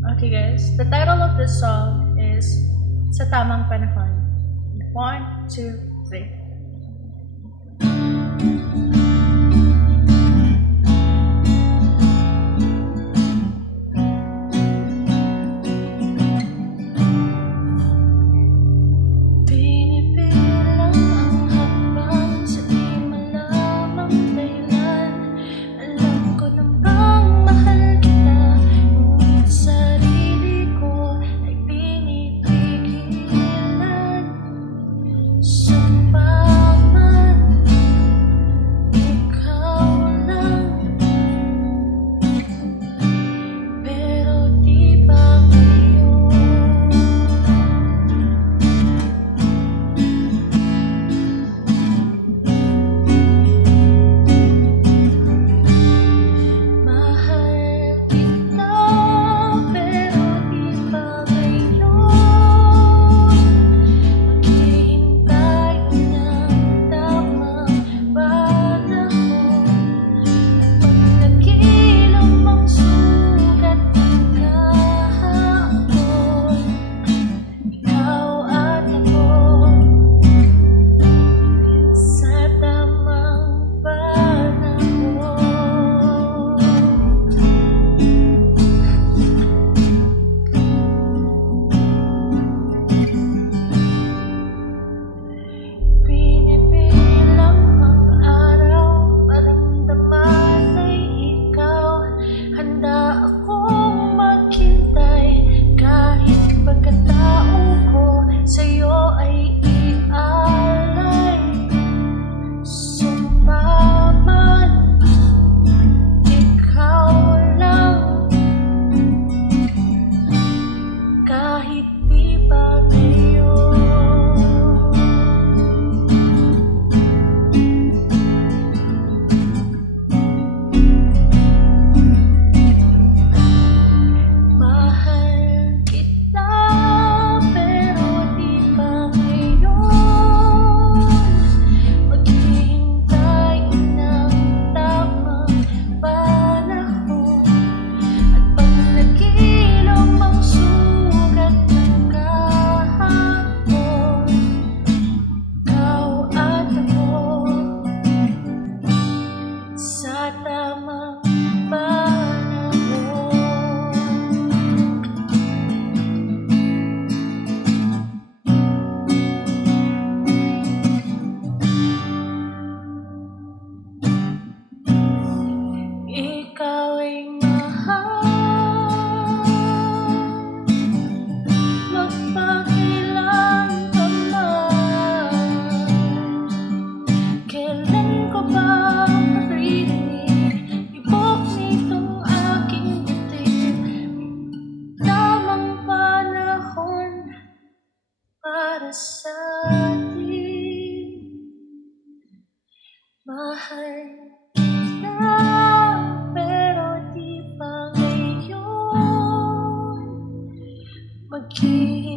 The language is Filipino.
Okay guys, the title of this song is Sa Tamang Panahon. 1, 2, 3. Pinipilang ang habang sa di malamang dahilan. Alam ko nang bang mahal kita, ngunit sarili ko ay pinipigilan. Sumpa man, ikaw lang, pero di ba ngayon? Mahal kita, pero di ba ngayon? Maghihintay ng tamang panahon. Pag nagilom ang sugat ng kahapon, ikaw at ako sa tamang panahon. Pinipilang ang araw, maramdaman ay ikaw. Handa akong maghintay, kahit pagkatao ko sa'yo ay ialay. Sumpa man, ikaw lang, kahit di ba ngayon? Mahal kita, pero di ba ngayon? Maghihintay ng tamang panahon. At pag nagilom ang sugat ng kahapon, ikaw at ako sa tamang panahon. Ikaw ay mahal, magpakilan ka man. Kailan ko ba maririnig ibok nitong aking dibdib? Tamang panahon para sa atin. Mahal kita, pero di ba ngayon? Maghihintay